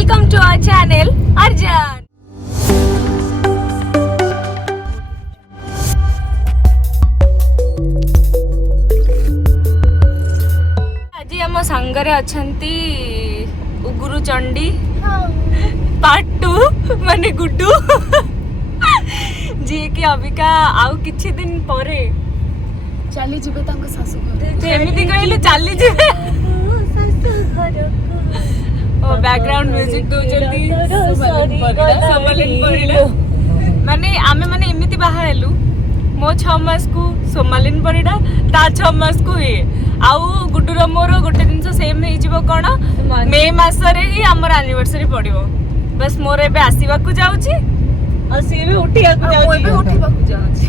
Welcome to our channel, Arjan. आज आम सांगरे अछंती उगुरु Chandi part 2 माने गुड्डू जी कि अबिका आउ किछि दिन परे चली जिबे तांको सासु घर एमिति कहले चली जिबे सासु घर ओ बैकग्राउंड म्यूजिक दो जल्दी सोमलिन परिडा माने आमे माने एमिति बाहा हेलु मो 6 मास को सोमलिन परिडा ता 6 मास को ए आउ गुड्डू रो मोर गोटे दिन सेम हे जिवो कोन मे मास रे ही हमर एनिवर्सरी पडिवो बस मोर एबे आसीबा को जाउची और सी भी उठिया को जाउची एबे उठिबा को जाउची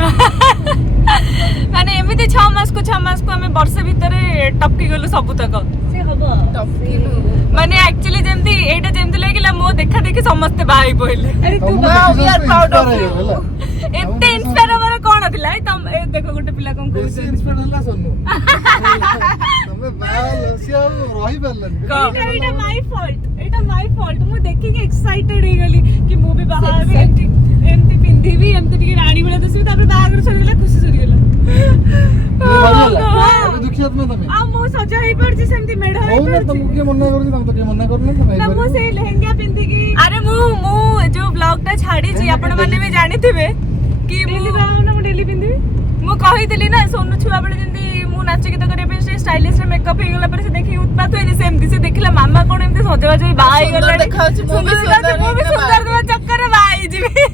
माने एमिति 6 मास को हमें वर्ष भीतर टपकी गलु सबु तक से हबो टपकीलु माने एक्चुअली जेमती एटा जेमती लागिला मो देखा देखि समस्त बाई पहिले अरे तू we are proud of you एते इंस्पायर हमर कोन थिला तम देखो गोटे पिला कोन कहू इंस्पायर हला सोनु तमे बाल सियाम रही बल्लन एटा माय फॉल्ट मु देखि के एक्साइटेड हे गली कि मु भी बाहर भी एमती पिंधी भी एमती टिके रानी बेला दसबी तापर बाहागर सरी गेला खुशी सरी गेला अबे दुखी आत्मा तमे आ मो सजा ही पड़छि सेमती मेढा हो ना तुम के मन्ना करछि तुम तो के मन्ना करना तो ना मो से लहंगा पिंधी की अरे मु जो ब्लॉग ता छाडी छी आपण माने भी जानि थिबे कि डेली बाहा ना मो डेली पिंधी मु कहि दिली ना सोनु छुआ बेले जंती मु नाच गीत करे पे स्टाइलिश रे मेकअप हे गेला पर से देखि उत्पात होइनी सेमती से देखिला मामा कोन एमती सजवाज होई बाहा ही गेला देखाउछि मु भी सुंदर दवा चक्कर रे बाहा ही जिबे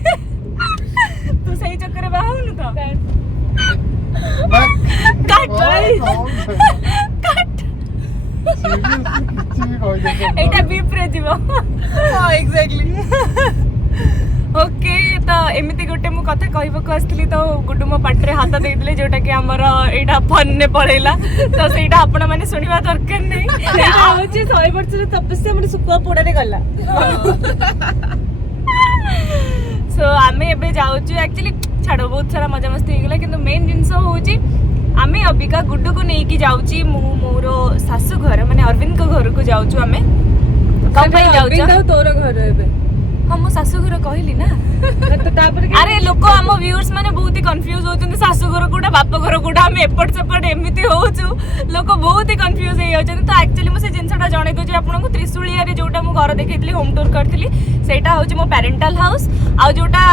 तू सही चक्कर रे बाहा होनु तो काट एटा बीप रे जीवो हां एग्जैक्टली ओके तो एमिति गोटे मु कथा कहबको आस्थिली तो गुड्डू मो पाटरे हाथ देइदिले जोटा कि हमर एटा फन ने पळेला तो सेटा आपण माने सुनिबा दरकार नै एटा होची 100 वर्ष रे तपस्या हमर सुकुआ पोडा रे गला सो आमे एबे जाउछु एक्चुअली छाड़ो बहुत सारा मजा मस्ती हो गला किंतु मेन जिंस होची आमे अबिका गुड्डू को नेकी जाउची मोरो सासु घर माने अरविंद को घर को जाउछु आमे कम पई जाउछु अरविंद तोर घर एबे हम सासु घर कहली ना तो तापर अरे लोक हम व्यूअर्स माने बहुत ही कंफ्यूज होचंदी सासु घर कोडा बाप घर कोडा हम एपट सेपट एमिति होचु लोक बहुत ही कंफ्यूज हे होचंदी तो एक्चुअली मो से जिंसटा जणे दो जे आपन को त्रिशूलिया रे जोटा मु घर देखैतली होम टूर करथली सेटा होची मो पेरेंटल हाउस आ जोटा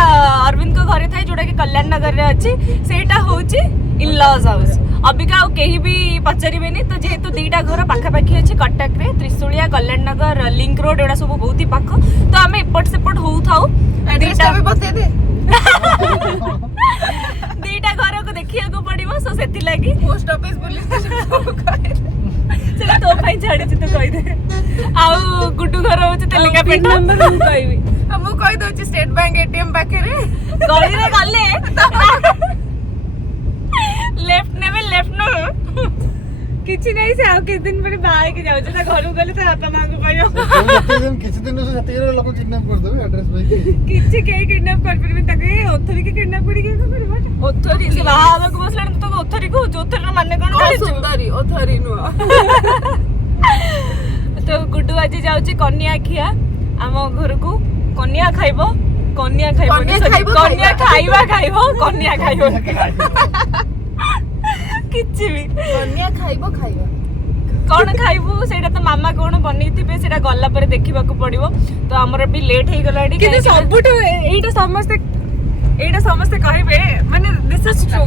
अरविंद को घरे थाई जोटा कि कल्याण नगर रे अछि सेटा होची इन लॉज हाउस अबिका केही भी पचारिबेनी तो जेहेतु दीटा घर पाखा पाखी अछि कटक रे त्रिशूलिया कल्याण नगर लिंक रोड एडा सब बहुत ही पाख तो हम एपट सेपट होउ थाउ एड्रेस भी बता दे दीटा घर को देखिया को पड़िबो सो सेति लागि पोस्ट ऑफिस पुलिस स्टेशन चला तो फाइन छाड़े छी तो कहि दे आउ गुड्डू घर होची तेलिका पेट नंबर मु कहबी हम कहि दो स्टेट बैंक एटीएम पाखे रे गली रे गले लेफ्ट नेबे लेफ्ट नो किछि नै से आउ के दिन पर बाय के जाउ जता घर गले तो आपा मां को पायो किछि दिन से तेरे लोग किडनैप कर देबे एड्रेस भाई किछि के किडनैप कर परबे तके ओथरी के किडनैप करी के करबा ओथरी से बाहा को बसला तो ओथरी को जोथरी माने कोन सुंदरी ओथरी नु तो गुड्डू आज जाउची कन्या खिया हम घर को कन्या खाइबो कन्या खाइबो कन्या खाइबो किछि भी कन्या खाइबो कौन खाइबू सेटा तो मामा कौन बनै थिबे सेटा गल्ला पर देखिबा को पड़िबो तो हमर भी लेट हे गलाडी कि सबुठ एटा समस्त कहबे माने दिस इज ट्रू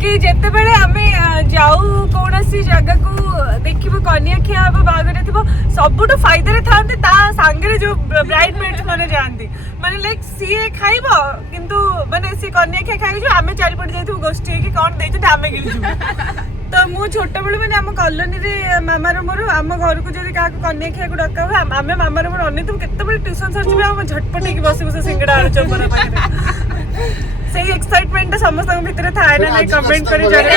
कि जेते बेले हमें जाऊ कोनसी जगह को देखिबो कन्या खियाबो बागरे थिबो सबुठ फायदा रे थांते ता सांगरे जो ब्राइड मेड्स माने जानती माने लाइक सीए खाइबो किंतु माने सी कन्या खिया खाइ जो हमें चारि पड़ जाइथु गोष्ठी कि कोन देइछ हमें गिलछु तो मु छोट बेले माने हम कॉलोनी रे मामा रो मोर हम घर को जदी का कन्या खिया को डका हुआ हमें मामा रो मोर अन्य तुम केते बेले ट्यूशन सरछि हम झटपट की बसी बसी सिंगड़ा आलू चोपर पाखे सही एक्साइटमेंट समस्त भीतर थाए ना नहीं कमेंट करी जाने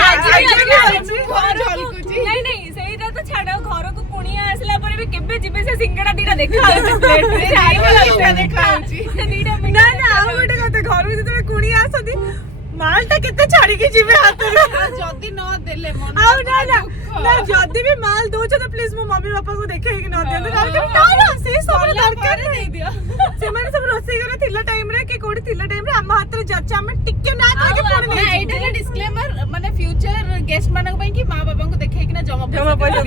नहीं सेहीटा तो छाड़ घर को कुणिया आसला पर भी केबे जिबे से सिंगड़ा दीटा देखा प्लेट रे देखा दीटा ना ना आ गोटे कथा घर में जते कुणिया आसदी मालटा केते छाड़ी के जिबे हाथ रे जदी न देले मन आ ना ना ना जदी भी माल दोछ तो प्लीज मो मम्मी पापा को देखे कि न दे ना ना से सब ଦରକାର ନାହିଁ ଦିଅ ସେମାନେ ସବୁ ରୋଷେଇ ଘରେ ଥିଲା ଟାଇମ ରେ କି କୋଉଠି ଥିଲା ଟାଇମ ରେ ଆମ ହାତରେ ଯାচ্ছে ଆମେ ଟିକେ ନା କହିକି ପୁଣି ନେଇ ଏଇଟା ହେଲା ଡିସକ୍ଲେମର ମାନେ ଫ୍ୟୁଚର ଗେଷ୍ଟ ମାନଙ୍କ ପାଇଁ କି ମା ବାବାଙ୍କୁ ଦେଖେଇକିନା ଜମା ପଇସା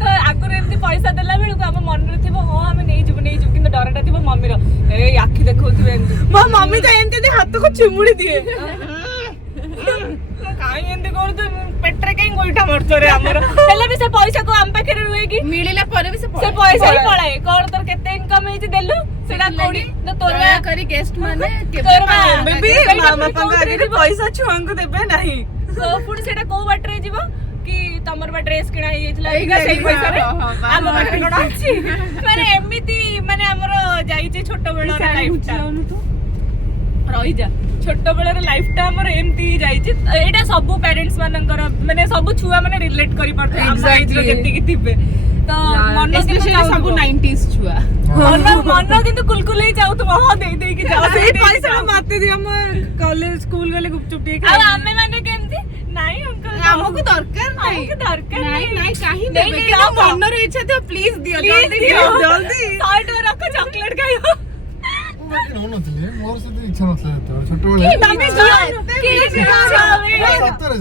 ତ ଆଗରୁ ଏମିତି ପଇସା ଦେଲା ବେଳକୁ ଆମ ମନରେ ଥିବ ହଁ ଆମେ ନେଇଯିବୁ କିନ୍ତୁ ଡରଟା ଥିବ ମମିର ଏଇ ଆଖି ଦେଖଉଥିବେ ଏମିତି ମୋ ମମି ତ ଏମିତି ହାତକୁ ଚିମୁଡି ଦିଏ କାଇଁ ଏମିତି କରୁଛୁ ପେଟରେ କାଇଁ ଗୋଇଠା ମାରୁଛ ରେ ଆମର ହେଲେ ବି ସେ ପଇସାକୁ ଆମ ପାଖରେ ରୁହେ କି ମିଳିଲା ପରେ ବି ସେ ପଇସା ହିଁ ପଳାଏ କଣ ତୋର କେତେ ଇନକମ ହେଇଛି ଦେଲୁ ସେଟା କୋଉଠି ତୋର କରି ଗେଷ୍ଟ ମାନେ ବାପାଙ୍କ ଆଗରେ ପଇସା ଛୁଆଙ୍କୁ ଦେବେ ନାହିଁ ପୁଣି ସେଟା କୋଉ ବାଟରେ ଯିବ କି ତମର ବା ଡ୍ରେସ କିଣା ହେଇଯାଇଥିଲା ସେଇ ପଇସାରେ ଆମ ପାଖରେ କଣ ଅଛି ମାନେ ଏମିତି ମାନେ ଆମର ଯାଇଛି ଛୋଟ ବେଳର ଲାଇଫଟା ରହିଯା ଛୋଟ ବେଳର ଲାଇଫଟା ଆମର ଏମିତି ଯାଇଛି ଏଇଟା ସବୁ ପ୍ୟାରେଣ୍ଟସ୍ ମାନଙ୍କର ମାନେ ସବୁ ଛୁଆ ମାନେ ରିଲେଟ କରିପାରୁଥିବେ ଆମ ଏଜର ଯେତିକି ଥିବେ ତ ମନ ସବୁ 90s ଛୁଆ ମନ କିନ୍ତୁ କୁଲକୁଲ ହେଇ ଯାଉଥିବ ହଁ ଦେଇକି ଯାଉ ସେଇ ପଇସା ମତେ ଦିଅ ମୁଁ କଲେଜ ସ୍କୁଲ ଗଲେ ଗୁପଚୁପ ଟିକେ ଖାଇ ଆମେ ମାନେ କେମିତି ନାଇଁ ଅଙ୍କଲ ଆମକୁ ଦରକାର ନାହିଁ ନାଇଁ କାହିଁ ଦେବେ କି ମନର ଇଚ୍ଛା ଥିବ ପ୍ଲିଜ ଦିଅ ଜଲ୍ଦି 100 ଟଙ୍କା ରଖ ଚକଲେଟ ଖାଇବ ନଉନଥିଲି ମୋର ସେତେ ଇଚ୍ଛା ନଥିଲା ସେତେବେଳେ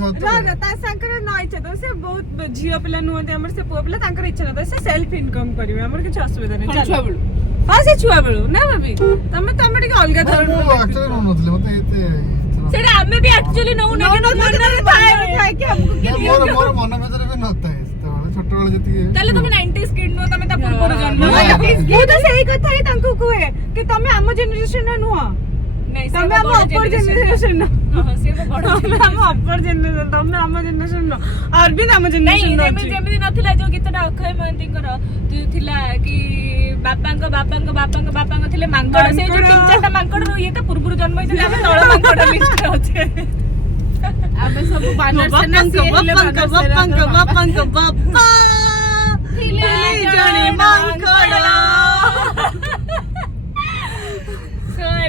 ଛୋଟବେଳେ ତା ସାଙ୍ଗରେ ନ ଇଚ୍ଛା ତ ସେ ବହୁତ ଝିଅ ପିଲା ନୁହନ୍ତି ଆମର ସେ ପୁଅ ପିଲା ତାଙ୍କର ଇଚ୍ଛା ନଥାଏ ସେ ସେଲ୍ଫ ଇନକମ କରିବେ ଆମର କିଛି ଅସୁବିଧା ନାହିଁ ଛୁଆ ବେଳୁ ହଁ ସେ ଛୁଆ ବେଳୁ ନା ଭାବି ତମେ ଟିକେ ଅଲଗା ମୁଁ ଆକ୍ଚୁଆଲି ନଉନଥିଲି ମତେ ଏତେ ସେଟା ଆମେ ବି ଆକ୍ଚୁଆଲି ନଉନା କିନ୍ତୁ ମନରେ ଥାଏ କି ଆମକୁ ମୋର ମନ ଭିତରେ ବି ନଥାଏ ସେତେବେଳେ ଛୋଟବେଳେ ଯେତିକି ତାହେଲେ ତମେ 90s କିଡ୍ ନୁହ ତମେ ତା ପୂର୍ବରୁ ଜନ୍ମ ମୁଁ ତ ସେଇ କଥା ହିଁ ତାଙ୍କୁ କୁହେ କି ତମେ ଆମ ଜେନେରେସନ ନୁହ ତମେ ଆମ ଅପର ଜେନେରେସନ ଆମ ଅପର ଜେନେରେସନ ତମେ ଆମ ଜେନେରେସନ ନୁହ ଅରବିନ୍ଦ ଆମ ଜେନେରେସନ ଯେମିତି ନଥିଲା ଯୋଉ ଗୀତଟା ଅକ୍ଷୟ ମହାନ୍ତିଙ୍କର ଥିଲା କି ବାପାଙ୍କ ଥିଲେ ମାଙ୍କଡ ସେ ଯୋଉ 3-4ଟା ମାଙ୍କଡ ଇଏ ତା ପୂର୍ବରୁ ଜନ୍ମ ହେଇଥିଲେ ଆମେ ତଳ ମାଙ୍କଡ ଲିଷ୍ଟରେ ଅଛେ ଆମେ ସବୁ ବାନର ସେନା ବାପାଙ୍କ ବାପା ଥିଲେ ଜଣେ ମାଙ୍କଡ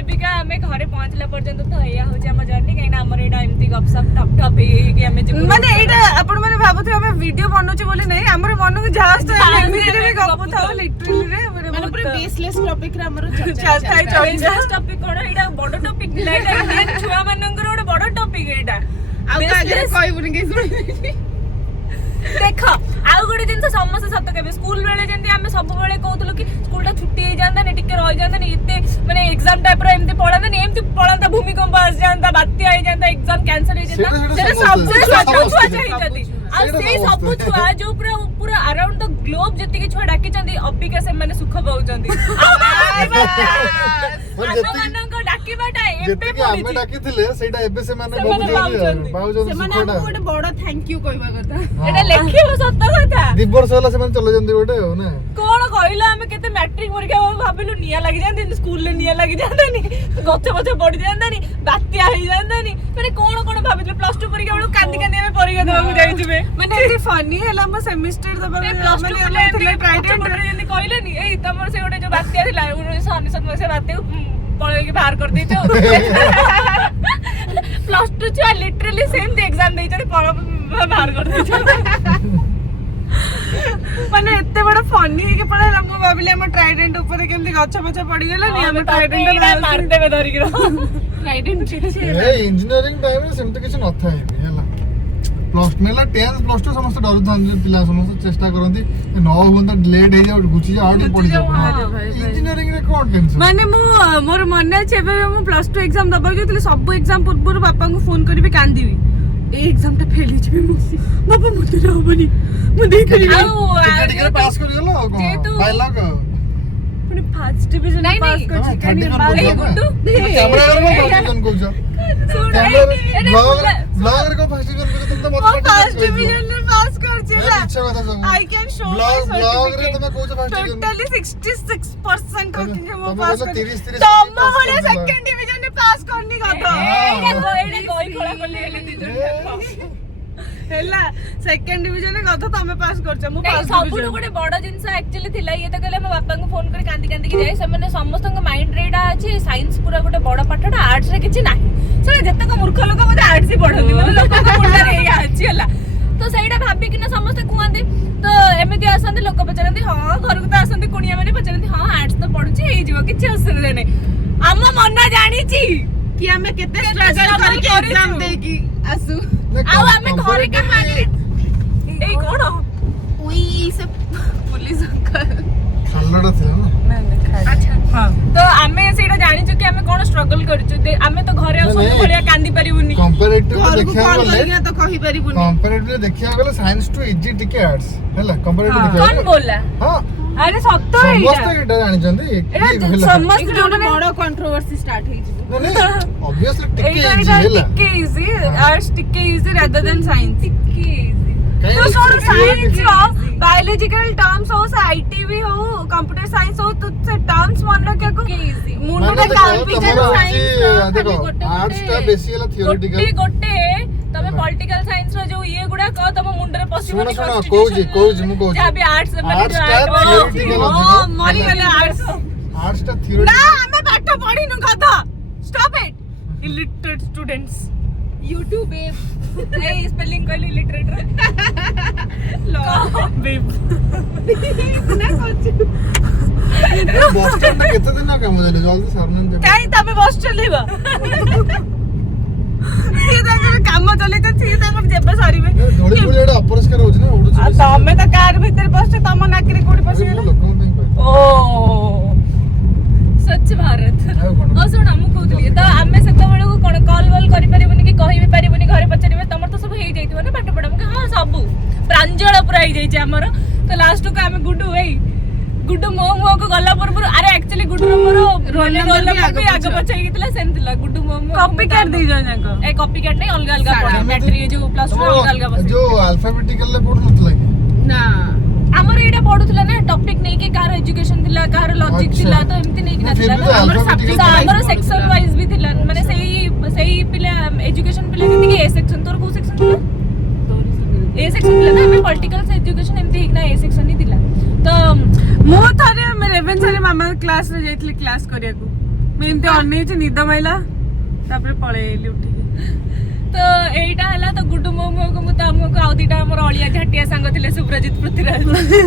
ଏବିକା ଆମେ ଘରେ ପହଞ୍ଚିଲା ପର୍ଯ୍ୟନ୍ତ ତ ଏଇଆ ହଉଛି ଆମ ଜର୍ଣ୍ଣି କାହିଁକି ଆମର ଏଇଟା ଏମିତି ଗପସପ ଟପ୍ ଟପ୍ ହେଇକି ଆମେ ଯିବୁ ମାନେ ଏଇଟା ଆପଣ ମାନେ ଭାବୁଥିବେ ଆମେ ଭିଡିଓ ବନଉଛୁ ବୋଲି ନାହିଁ ଆମର ମନକୁ ଯାହା ଏମିତିରେ ବି ଗପୁଥାଉ ଲିଟରାଲି ରେ ମାନେ ପୁରା ବେସଲେସ୍ ଟପିକ ରେ ଆମର ବେସଲେସ୍ ଟପିକ କଣ ଏଇଟା ବଡ ଟପିକ ଥିଲା ଏଇଟା ଇଣ୍ଡିଆନ ଛୁଆ ମାନଙ୍କର ଗୋଟେ ବଡ ଟପିକ ଏଇଟା ଆଉ କାହାକୁ କହିବୁନି କି ଦେଖ ଆଉ ଗୋଟେ ଜିନିଷ ସମସ୍ତେ ସତ କେବେ ସ୍କୁଲ ବେଳେ ଯେମିତି ଆମେ ସବୁବେଳେ କହୁଥିଲୁ କି ସ୍କୁଲଟା ଛୁଟି ହେଇଯାନ୍ତାନି ଟିକେ ରହିଯାନ୍ତାନି ଏତେ ମାନେ ଏକ୍ସାମ ଟାଇପର ଏମିତି ପଳାନ୍ତାନି ଏମିତି ପଳାନ୍ତା ଭୂମିକମ୍ପ ଆସିଯାନ୍ତା ବାତ୍ୟା ହେଇଯାନ୍ତା ଏକ୍ସାମ କ୍ୟାନସଲ ହେଇଯାନ୍ତା ସେଟା ସବୁ ଛୁଆ ଚାହିଁଛନ୍ତି ଆଉ ସେଇ ସବୁ ଛୁଆ ଯୋଉ ପୁରା ଆରାଉଣ୍ଡ ଦ ଗ୍ଲୋବ ଯେତିକି ଛୁଆ ଡାକିଛନ୍ତି ଅବିକା ସେମାନେ ସୁଖ ପାଉଛନ୍ତି ଆମମାନଙ୍କ ଡାକିବାଟା ଏବେ ଆମେ ଡାକିଥିଲେ ସେଇଟା ଏବେ ସେମାନେ ପାଉଛନ୍ତି ସେମାନେ ଆମକୁ ଗୋଟେ ବଡ ଥ୍ୟାଙ୍କ ୟୁ କହିବା କଥା ଏଟା ଲେଖିବ ସତ କଥା 2 ବର୍ଷ ହେଲା ସେମାନେ ଚଲେଇଛନ୍ତି ଗୋଟେ ଆଉ ନା କଣ କହିଲା ଆମେ କେତେ ମ୍ୟାଟ୍ରିକ ପରୀକ୍ଷା ଭାବିଲୁ ନିଆଁ ଲାଗିଯାନ୍ତାନି ସ୍କୁଲରେ ନିଆଁ ଲାଗିଯାନ୍ତାନି ଗଛ ପଡି ଯାଆନ୍ତାନି ବାତ୍ୟା ହେଇଯାନ୍ତାନି ମାନେ କଣ ଭାବିଥିଲୁ ପ୍ଲସ 2 ପରୀକ୍ଷା ବେଳକୁ କାନ୍ଦି ଆମେ ପରୀକ୍ଷା ଦେବାକୁ ଯାଇଥିବେ ମାନେ ଏତେ ଫନି ହେଲା ଆମ ସେମିଷ୍ଟର ଦବାକୁ ମାନେ ଆମେ ଥିଲେ ଟ୍ରାଇଡେଣ୍ଟ ଯେମିତି କହିଲେନି ଏଇ ତମର ସେ ଗୋଟେ ଯୋଉ ବାତ୍ୟା ଥିଲା 1999 ମସିହା ବାତ୍ୟାକୁ ପଳେଇକି ବାହାର କରିଦେଇଛୁ ପ୍ଲସ 2 ଛୁଆ ଲିଟରାଲି ସେମିତି ଏକ୍ସାମ ଦେଇଛନ୍ତି ବାହାର କରିଦେଇଛୁ ମାନେ ଏତେ ବଡ ଫନି ହେଇକି ପଳେଇଲା ମୁଁ ଭାବିଲି ଆମ ଟ୍ରାଇଡେଣ୍ଟ ଉପରେ କେମିତି ଗଛ ପଡିଗଲାନି ଆମେ ଟ୍ରାଇଡେଣ୍ଟ ମାରିଦେବେ ଧରିକି ଟ୍ରାଇଡେଣ୍ଟ ଇଞ୍ଜିନିୟରିଂ ଟାଇମରେ ସେମିତି କିଛି ନଥାଏ ହେଲା ପ୍ଲସ 10 ସମସ୍ତେ ଡରୁଥାନ୍ତି ପିଲା ସମସ୍ତେ ଚେଷ୍ଟା କରନ୍ତି ନ ହୁଅନ୍ତା ଲେଟ୍ ହେଇଯାଉ ଘୁଚିଯାଉ ଆଉ ଟିକେ ପଡିଯାଉ ଇଞ୍ଜିନିୟରିଂ ରେ କଣ ଟେନସନ ମାନେ ମୁଁ ମୋର ମନେ ଅଛି ଏବେ ମୁଁ ପ୍ଲସ 2 ଏକ୍ସାମ ଦବାକୁ ଯାଇଥିଲି ସବୁ ଏକ୍ସାମ ପୂର୍ବରୁ ବାପାଙ୍କୁ ଫୋନ କରିବି କାନ୍ଦିବି এই এক্সামটা ফেল ହେଇଯିବି ମୁଁ ବାପା ମୋତେ ହବନି ମୁଁ ଦେଇପାରିବି ଆଉ ଟିକେ ପାସ୍ କରିଗଲ ଆଉ କଣ ପାଇଲକ ପୁଣି ଫାର୍ଷ୍ଟ ଡିଭିଜନ ପାସ୍ କରିଛି କାନି ବାଲେ ଗୁଡୁ କ୍ୟାମେରା ରେ କଣ କହୁଛ ବ୍ଲଗ ରେ କଣ ଫାର୍ଷ୍ଟ ଡିଭିଜନ ତୁମ ତ ମତେ ଫାର୍ଷ୍ଟ ଡିଭିଜନ ରେ ପାସ୍ କରିଛି ହେଲା ଇଚ୍ଛା କଥା ସବୁ ଆଇ କ୍ୟାନ୍ ଶୋ ବ୍ଲଗ ରେ ତମେ କହୁଛ ଫାର୍ଷ୍ଟ ଡିଭିଜନ ଟୋଟାଲି 66% ରଖିଛି ମୁଁ ପାସ୍ କରିଛି ତମ ଭଳିଆ ସେକେଣ୍ଡ ଡିଭିଜନ ରେ ପାସ୍ करनी କଥା ଏଇଟା ଗଇ ଖୋଳା ଖୋଲି ହେଲେ ଦି ଜଣ ହେଲା ସେକେଣ୍ଡ ଡିଭିଜନ ରେ କଥା ତମେ ପାସ୍ କରିଛ ମୁଁ ପାସ୍ ସବୁଠୁ ଗୋଟେ ବଡ ଜିନିଷ एक्चुअली ଥିଲା ଇଏ ତ କହିଲେ ମୋ ବାପାଙ୍କୁ ଫୋନ କରି କାନ୍ଦି କାନ୍ଦିକି ଯାଏ ସେମାନେ ସମସ୍ତଙ୍କ ମାଇଣ୍ଡ ରେ ଏଇଟା ଅଛି ସାଇନ୍ସ ପୁରା ଗୋଟେ ବଡ ପାଠଟା ଆର୍ଟ୍ସ ରେ କିଛି ନାହିଁ ସେଟା ଯେତେକ ମୂର୍ଖ ଲୋକ ବୋଧେ ଆର୍ଟ୍ସ ହିଁ ପଢନ୍ତି ମାନେ ଲୋକଙ୍କ ମୁଣ୍ଡରେ ଏଇଆ ଅଛି ହେଲା ତ ସେଇଟା ଭାବିକିନା ସମସ୍ତେ କୁହନ୍ତି ତ ଏମିତି ଆସନ୍ତି ଲୋକ ପଚାରନ୍ତି ହଁ ଘରକୁ ତ ଆସନ୍ତି କୁଣିଆ ମାନେ ପଚାରନ୍ତି ହଁ तम मन जानी छी कि हमें कितने स्ट्रगल करके एग्जाम देगी आसु आउ हमें घरे के माने ए कोन ओई सब पुलिस अंकल खालडा थे ना अच्छा हां तो आमे सेटा जानि छु कि हमें कोन स्ट्रगल करछु हमें तो घरे सब बढिया कांदी परिबुनी कंपैरेटिव देखिया गले तो कहि परिबुनी कंपैरेटिव देखिया गले साइंस टू इजी टिके आर्ट्स हैला कंपैरेटिव देखिया कोन बोला हां अरे सत्य है समस्त केटा जानि जंदी समस्त जो बड़ कंट्रोवर्सी स्टार्ट हे जिवो नहीं ऑब्वियसली टिके इजी हैला टिके इजी आर्ट्स टिके इजी रादर देन साइंस टिके इजी कहीं तो सोर theory साइंस हो बायोलॉजिकल टर्म्स हो आईटीवी हो कंप्यूटर साइंस हो तो से टर्म्स मन रखे को इजी मुंडे माने कंप्यूटर साइंस देखो आर्ट्स टा बेसी हैला थियोरेटिकल गोटे तमे पॉलिटिकल साइंस रो जो ये गुडा को तम मुंडे रे पसिबनी सुनो कोज मु कोज जा भी आर्ट्स आर्ट्स टा थियोरेटिकल हां मरी गले आर्ट्स आर्ट्स टा ना थियोरेटिकल हमें पाठ पढ़ी नु कथा stop it illiterate students YouTube A A spelling कहली लिटरेटर बेब ना कोच बस स्टैंड केते दिन काम देले जल्दी सरनेम दे काई तमे बस चलेबा ये ताकर काम चले त थी ताकर जेबे सारीबे धोली पुली एटा अपरिष्कार होछ ना उडु आ तमे त कार भीतर बसते तम नाकरी कोडी पसी गेला लोकन पे ओ स्वच्छ भारत ओ सुन हम कहतली त आमे सेत बेले को कोन कॉल वॉल करि परिबनी कि कहि भी परिबनी घरे पचरिबे तमर त सब हेई जाइतबो ना पाठ पढा के हां सब प्रांजल पूरा हेई जाई छै हमर तो लास्ट को आमे गुडू एई गुडू मो को गला पर अरे एक्चुअली गुडू रो रोल नंबर भी आगे पछे गेतला सेनतला गुडू मो कॉपी कैट दे जन जाको ए कॉपी कैट नहीं अलग अलग पढे मैट्रिक जो प्लस 2 अलग अलग बस जो अल्फाबेटिकल ले पढु नतला कि ना हमर एटा पढुतला ना टॉपिक नहीं कि कार एजुकेशन थिला कार लॉजिक थिला तो एमती नहीं कि नथला हमर सेक्शन वाइज भी थिला माने सही पिला एजुकेशन पिला कि ए सेक्शन तोर को सेक्शन थिला ए सेक्शन थिला ना हमें पॉलिटिकल एजुकेशन एमती ना ए सेक्शन ही थिला तो मो थारे हम रेवेन्सा रे मामा क्लास रे जाइतली क्लास करिया को मैं एमती अनै छ निद मैला तापर पळेली उठी तो एटा हला तो गुडू मोमो को मु तामो को आउदीटा हमर अलिया झाटिया संग थिले सुब्रजित पृथ्वीराज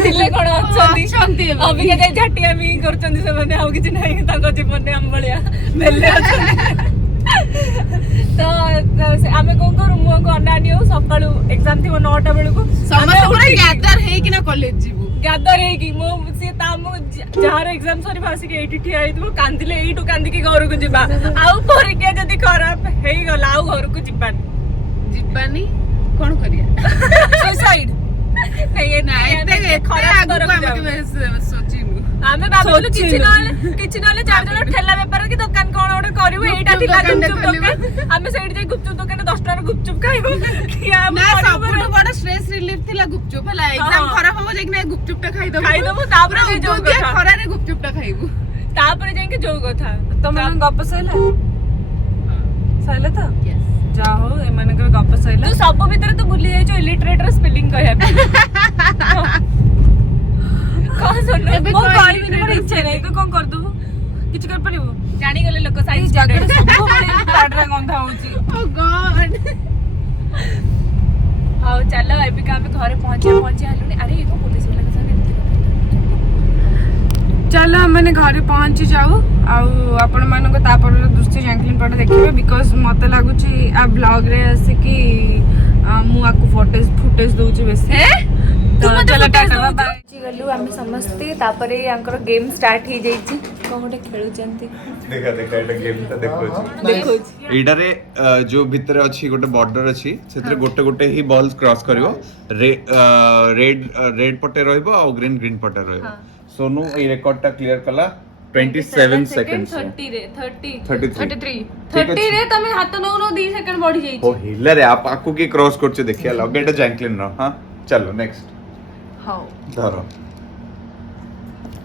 थिले कोन अछंती अभी के झाटिया मी करचंदी से माने आउ किछ नाही ताको जीवन ने हम बळिया मेले अछन तो आमे कोन करू मु को अनानियो सकाळू एग्जाम थिबो 9टा बेलू को समस्त पूरा गैदर हे कि ना कॉलेज जीवो गैदर हे कि मो से तामो जहार एग्जाम सरी भासी के एटी ठिया आइतबो कांदिले एटू कांदी के घर को जिबा आउ परीक्षा जदी खराब हेई गला आउ घर को जिबानी कोन करिया सुसाइड नहीं ये ना एते खराब खराब कर हम सोचिनु आमे बाबुलु किछि नले चार जण ठेला व्यापार की दुकान कोन ओडे करिवो एटा थिला गुपचुप दुकान आमे साइड जे गुपचुप दुकान 10 टका गुपचुप खाइबो किया ना सबटु बड़ स्ट्रेस रिलीफ थिला गुपचुप हला एग्जाम खराब हो जाई कि ना गुपचुप टा खाइदबो तापर जे जो कथा खरा रे गुपचुप टा खाइबो तापर जे के जो कथा तमे गप सैला सैला त यस जा हो ए माने के गप सैला तू सब भीतर तो भूली जाई जो इलिटरेटर स्पेलिंग कहया कौन सुन मो कॉल भी मोर इच्छा नहीं तो कोन कर दबो किछ कर परिबो जानी गले लोक साइज जगह सब बड़े पाडरा गंधा होची ओ गॉड हां चलो एबी का हम घरे पहुंचे हलुनी अरे ये तो पुलिस वाला के साथ चलो हमने घरे पहुंची जाऊ आउ आपण मान को तापर दृश्य जैंकलिन पट देखिबे बिकॉज़ मते लागु छी आ ब्लॉग रे आसे कि मु आकु फुटेज दोची बेसी तो चलो टाटा बाय गलु हम समस्ते तापरे यांकर गेम स्टार्ट ही जाई छी कोनटे खेलु चंती देखा एटा गेम ता देखो एटा रे जो भितर अछि गोटे बॉर्डर अछि सेतरे गोटे ही बॉल क्रॉस करिवो रेड पटे रहइबो और ग्रीन पटे रहइबो सोनू ए रिकॉर्ड ता क्लियर कला 27 सेकंड 30 रे तमे हाथ नो 2 सेकंड बढ़ी जाई ओ हिला रे आप आकु की क्रॉस करछ देखिया लगेटा जैंकलिन न हां चलो नेक्स्ट हां धरो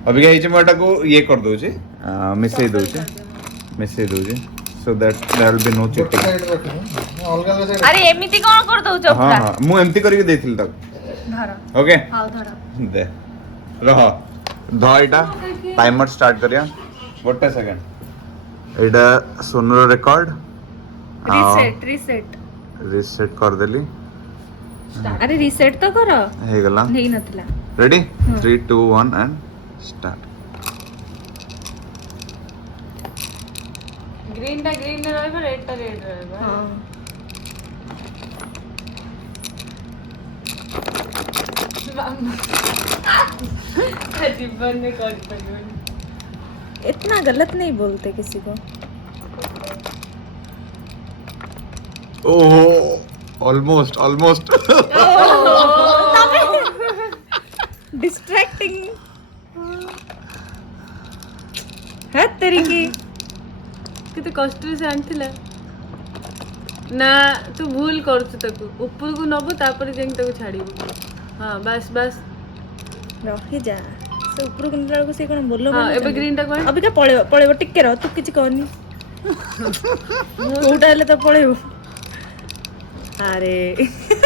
अभी क्या इचे मोटा को ये कर दो जे मैसेज दो जे so that there will be no cheating अरे एमिति कोन कर दउ छ हां हां मु एमती करके देथिल तक धर ओके हां धर दे रह ध एटा टाइमर स्टार्ट करिया गोटे सेकंड एटा सोनर रिकॉर्ड रीसेट कर देली अरे रीसेट तो करो हे गला नहीं नथला रेडी 3 2 1 एंड स्टार्ट ग्रीन टा ग्रीन रे रहबो रेड टा रेड रहबो हां जीवन में कर परियो इतना गलत नहीं बोलते किसी को ओहो ऑलमोस्ट डिस्ट्रैक्टिंग है तेरी की केते कष्ट से आंथिला ना तू भूल करछु तको ऊपर को नबो तापर जेंग तको छाड़ीबो हां बस बस रही जा से ऊपर को निला को से कोन बोलो हां एबे ग्रीन टा कोन अभी का पळेबो टिके रह तू किछ कहनी कोउटा हेले तो पळेबो अरे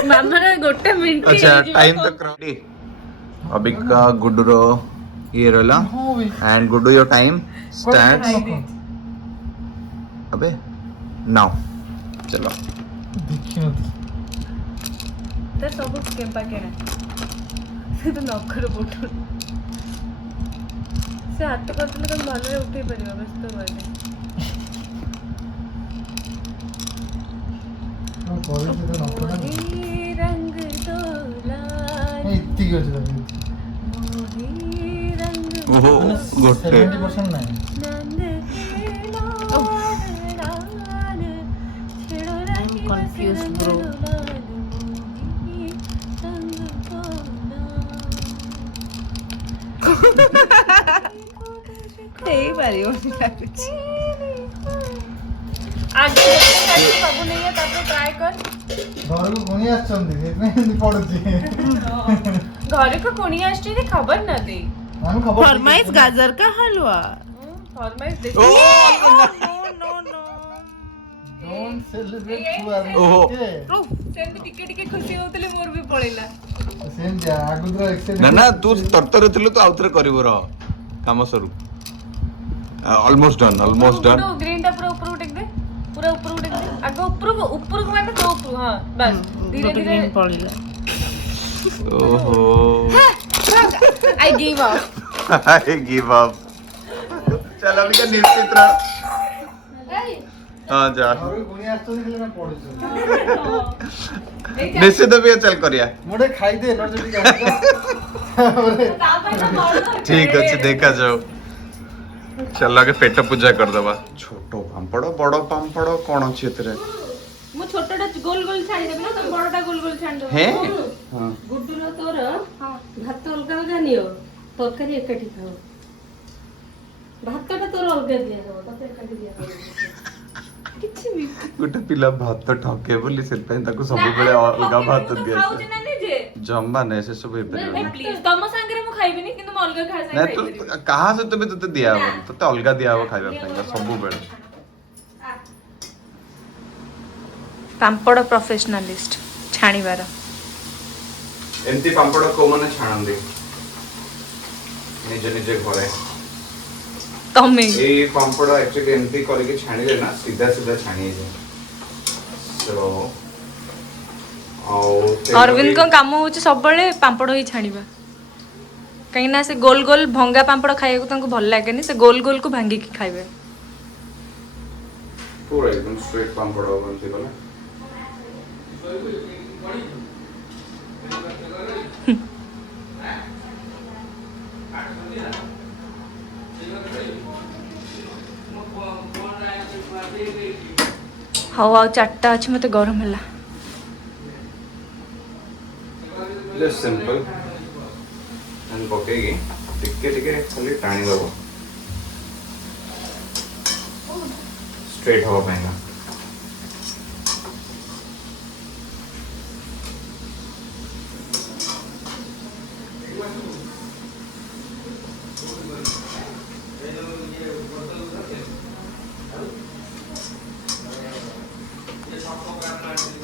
मामा रे गोटे मिनिट अच्छा टाइम तक रेडी अभी का गुड्डू रो ये रहला and Guddu your time starts अबे नाउ चलो देखियो तो सब के पाके ना से तो नखर बोट से हाथ करले तो मन रे उठे परियो बस तो बाटे रंग तो लाल इतनी की होची ओहो गोटे 70% नाही confused, bro. ହେଇ ପାରିବନି ଲାଗୁଛି आगे सब नहीं है तब ट्राई कर ଘରକୁ କୋଣି ଆସିଛନ୍ତି ସେଥିପାଇଁ ଏମିତି ପଡୁଛି घर को कोणी आष्टी रे खबर न दे ଆମେ ଖବର फरमाइश गाजर का हलवा फरमाइश दे no no no don't celebrate ओहो। सेम टिके टिके खुशी होतले मोर भी पळेला सेम जा आगुद्रा एक्सेल ना ना तू तरतर थिलु तो आउतरे करबो र काम सरू ऑलमोस्ट डन ग्रीन टा पूरा ऊपर उठेक दे पूरा ऊपर उठेक दे आगे ऊपर को माने तो ऊपर हां बस धीरे धीरे पड़िला ओहो I give up I give up चल अभी का निश्चित रह हां जा ଘରକୁ କୋଣି ଆସିଛନ୍ତି ହେଲେ ନା ପଡୁଛି निश्चित भी चल करिया ମୋଟେ ଖାଇଦେ ନ ଯଦି ठीक अच्छे देखा जाओ चल आगे पेट पूजा कर दबा छोटो पांपड़ बड़ पांपड़ कौन अछि एतरे मु छोटटा गोल गोल छाड़ी देबे ना तुम बड़टा गोल गोल छाड़ दो हैं हां गुड्डू रो तोर भात अलगा अलगा नियो तरकारी एकाठी खाओ भातटा तोर अलगा दिया हो तते एकाठी दिया हो किछि भी गोटे पिला भात तो ठके बोली से पे ताको सब बेले अलगा भात दिया खाउछ ना निजे जम्मा ने से सब हे नहीं प्लीज तम संगे मु खाइबिनी किंतु म अलगा खा ना सके तू कहा से तबे तते दिया हो तते अलगा दिया हो खाइबा पे सब बेले पांपड़ प्रोफेशनलिस्ट छाणीबार एमती पांपड़ को माने छाणन दे निजे निजे घरे तमे ए पांपड़ एक्चुअली एमती करे के छाणी ले ना सीधा सीधा छाणी जाए सो अरविंद को काम होची सब बळे पांपड़ ही छाणीबा कहीं ना से गोल गोल भंगा पांपड़ खाए को तंको भल लागेनी से गोल गोल को भांगी के खाइबे पूरा एकदम स्ट्रेट पांपड़ बनते बना हाउ आ चारटा अछि मते गरम होला जस्ट सिंपल एंड पकेगी टिके टिके खाली टाणी दबो स्ट्रेट हवा पाएगा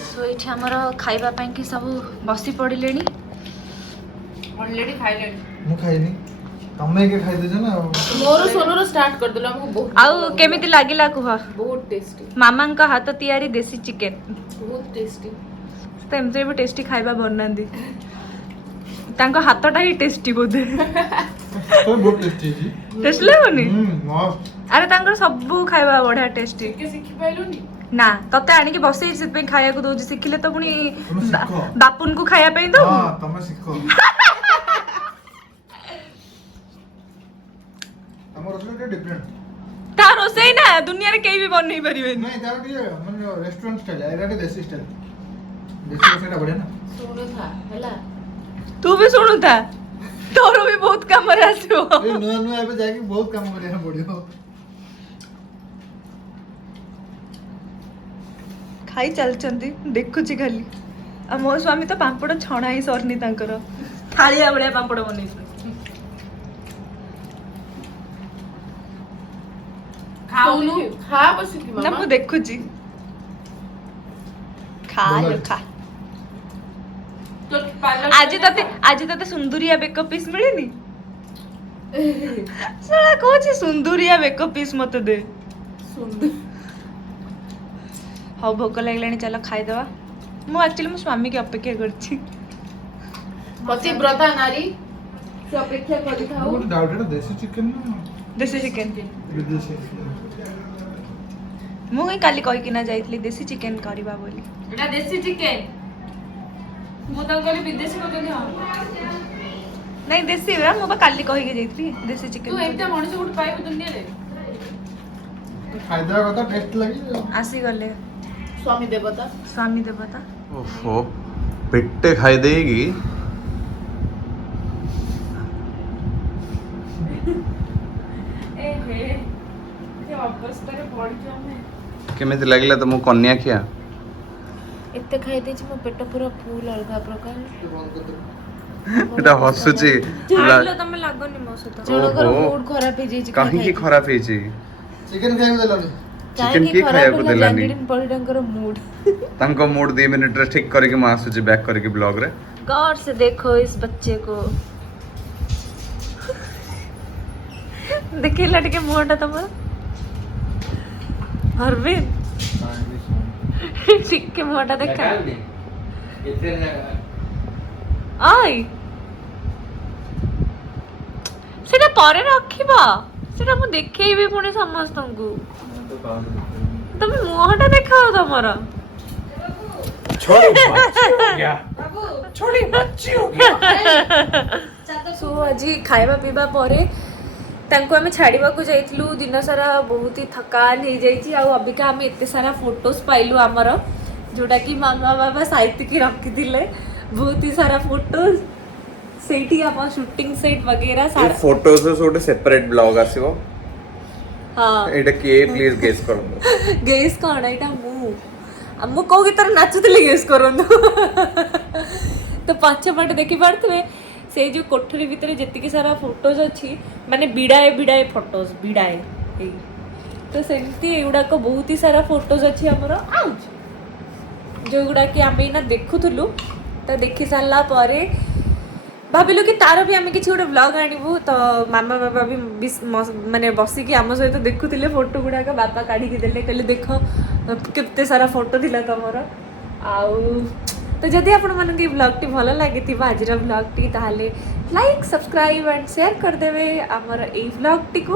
सो एठी हमर खाइबा पई कि सब बसी पड़िलेनी ऑलरेडी खाइलेनी ମୁଁ ଖାଇନି ତମେ के ଖାଇ देछ ना मोर सोनोरो स्टार्ट कर देलो हमको बहुत आउ केमिति लागिला कुह बहुत टेस्टी मामा का हाथ तैयारी देसी चिकन बहुत टेस्टी तो एमते भी टेस्टी खाइबा बननांदी तांको हाथटा ही टेस्टी बोधे तो बहुत टेस्टी जी टेस्ट लागोनी मस्त अरे तांकर सब खाଇବା बढ़िया टेस्टी ଶିଖି ପାଇଲୁନି ना तते आनिकी बसେଇ ସେଥିପାଇଁ ଖାଇବାକୁ ଦଉଛି ଶିଖିଲେ ତ ପୁଣି ତମେ ଶିଖ। ବାପୁନକୁ ଖାଇବା ପାଇଁ ଦବୁ हां तमे सीखो हमर रोटी डिफरेंट ता रोसेई ना दुनिया रे केही भी बनै परिबेनी नहीं तार टिए माने रेस्टोरेंट स्टाइल एरा देसी स्टाइल देसी सेटा बढ़िया ना ଶୁଣୁ ଥା ହେଲା तू भी सुनु था तोरो भी बहुत काम रे आसियो ए नुआ नुआ एबे जाके बहुत काम करिया पड़ियो खाई चलचंदी देखुची खाली आ मो स्वामी तो पांपड़ छणा ही सरनी तांकर थालिया बळिया पांपड़ बनेइछ ଖାଉନୁ ଖା ବସିକି ना ମାମା मु देखुची खायो खा ତୋ ପାର୍ଲର आज तते सुंदरिया बेक पीस मिलेनी साला कोची सुंदरिया बेक पीस मत दे ସୁନ୍ଦର हाँ भोक लगलानी चलो खाईदवा मु एक्चुअली मो स्वामी की अपेक्षा करछि ପତିବ୍ରତା ନାରୀ ସେ ଅପେକ୍ଷା କରିଥାଉ बहुत डाउट है देसी चिकन ना देसी चिकन विदेशी मु काली कहि किना जाइतली देसी चिकन करबा बोली ଏଟା ଦେଶୀ ଚିକେନ ମୁଁ ତାଙ୍କୁ କହିଲି ବିଦେଶୀ କହୁଛନ୍ତି ହଁ नहीं देसी बा मु बा काली कहि के जाइतली देसी ତୁ चिकन ଏମିତିଆ ମଣିଷ ଗୋଟେ ପାଇବୁ ଦୁନିଆରେ फायदा कथा टेस्ट लगी आसी गले ସ୍ୱାମୀ ଦେବତା स्वामी देवता ଓହୋ ପେଟେ ଖାଇ ଦେଇକି ଏ ହେ କି ଅବସ୍ଥାରେ ପଡିଛୁ ଆମେ କେମିତି ଲାଗିଲା ତମକୁ କନ୍ୟା ଖିଆ ଏତେ ଖାଇ ଦେଇଛି ମୋ ପେଟ ପୁରା ଫୁଲ ଅଲଗା ପ୍ରକାର ଏଟା ହସୁଛି ଜାଣିଲ ତମେ ଲାଗନି ମୋ ସହିତ ଜଣଙ୍କର ଓହୋ। ମୁଡ୍ ଖରାପ ହେଇଯାଇଛି କାହିଁକି ଖରାପ ହେଇଛି चिकन खाइबे देलानी ଚିକେନ କିଏ ଖାଇବାକୁ ଦେଲାନି ପରିଡାଙ୍କର ମୁଡ୍ ତାଙ୍କ ମୁଡ୍ 2 ମିନିଟରେ ଠିକ କରିକି ମୁଁ ଆସୁଛି ବ୍ୟାକ୍ କରିକି ବ୍ଲଗ ରେ गौर से देखो इस बच्चे को देखिला टिके मुहटा तमर हरविन टिके मुहटा देखा आय सेटा परे रखिबा सेटा मु देखैबी पुणी समस्तंकु तमे मुहटा देखाओ तमर सो आज खाଇବା ପିଇବା ପରେ ତାଙ୍କୁ ଆମେ ଛାଡ଼ିବାକୁ ଯାଇଥିଲୁ ଦିନ ସାରା ବହୁତ ହି ଥକାନ ହେଇଯାଇଛି ଆଉ ଅବିକା ଆମେ ଏତେ ସାରା ଫଟୋସ୍ ପାଇଲୁ ଆମର ଯୋଉଟାକି ମାମା ବାବା ସାଇତିକି ରଖିଥିଲେ ବହୁତ ହି ସାରା ଫଟୋସ୍ ସେଇଠି ଆମ ସୁଟିଂ ସେଟ୍ वगैरह ଏ ସାରା ଫଟୋସ୍ ଗୋଟେ ସେପାରେଟ ବ୍ଲଗ ଆସିବ ହଁ ଏଇଟା କିଏ ପ୍ଲିଜ ଗେସ୍ କରନ୍ତୁ ଗେସ୍ କ'ଣ ଏଇଟା ମୁଁ କୋଉ ଗୀତରେ ନାଚୁଥିଲି ଗେସ୍ କରନ୍ତୁ ତ ପଛପଟେ ଦେଖିପାରୁଥିବେ ସେଇ ଯୋଉ କୋଠରୀ ଭିତରେ ଯେତିକି ସାରା ଫଟୋଜ୍ ଅଛି ମାନେ ବିଡ଼ାଏ ଫଟୋଜ୍ ବିଡ଼ାଏ ଏଇ ତ ସେମିତି ଏଗୁଡ଼ାକ ବହୁତ ହି ସାରା ଫଟୋଜ୍ ଅଛି ଆମର ଯୋଉଗୁଡ଼ାକି ଆମେ ଏଇନା ଦେଖୁଥିଲୁ ତ ଦେଖି ସାରିଲା ପରେ ଭାବିଲୁ କି ତାର ବି ଆମେ କିଛି ଗୋଟେ ବ୍ଲଗ ଆଣିବୁ ତ ମାମା ବାବା ବି ମାନେ ବସିକି ଆମ ସହିତ ଦେଖୁଥିଲେ ଫଟୋ ଗୁଡ଼ାକ ବାପା କାଢ଼ିକି ଦେଲେ କହିଲେ ଦେଖ କେତେ ସାରା ଫଟୋ ଥିଲା ତମର ଆଉ ତ ଯଦି ଆପଣମାନଙ୍କୁ ଏଇ ବ୍ଲଗ୍ଟି ଭଲ ଲାଗିଥିବ ଆଜିର ବ୍ଲଗ୍ଟି ତାହେଲେ ଲାଇକ୍ ସବସ୍କ୍ରାଇବ୍ ଆଣ୍ଡ ସେୟାର କରିଦେବେ ଆମର ଏଇ ବ୍ଲଗ୍ଟିକୁ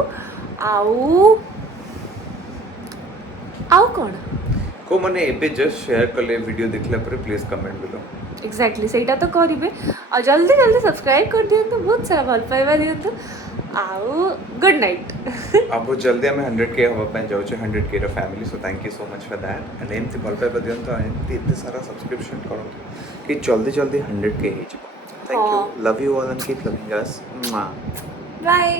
ଆଉ କ'ଣ को माने एबे जस्ट शेयर कले वीडियो देखला पर प्लीज कमेंट बिलो एक्जाक्टली ସେଇଟା ତ କରିବେ ଆଉ ଜଲ୍ଦି ଜଲ୍ଦି ସବସ୍କ୍ରାଇବ୍ କରିଦିଅନ୍ତୁ ବହୁତ ସାରା ଭଲ ପାଇବା ଦିଅନ୍ତୁ ଆଉ ଗୁଡ୍ ନାଇଟ୍ अब जल्दी हमें 100k हवा पे जाउ 100k रा family so thank you so much for that and एमती भल पाइबा दियंतो एमती इतने सारा सब्सक्रिप्शन करो कि जल्दी जल्दी 100k ही जिवो thank you love you all and keep loving us bye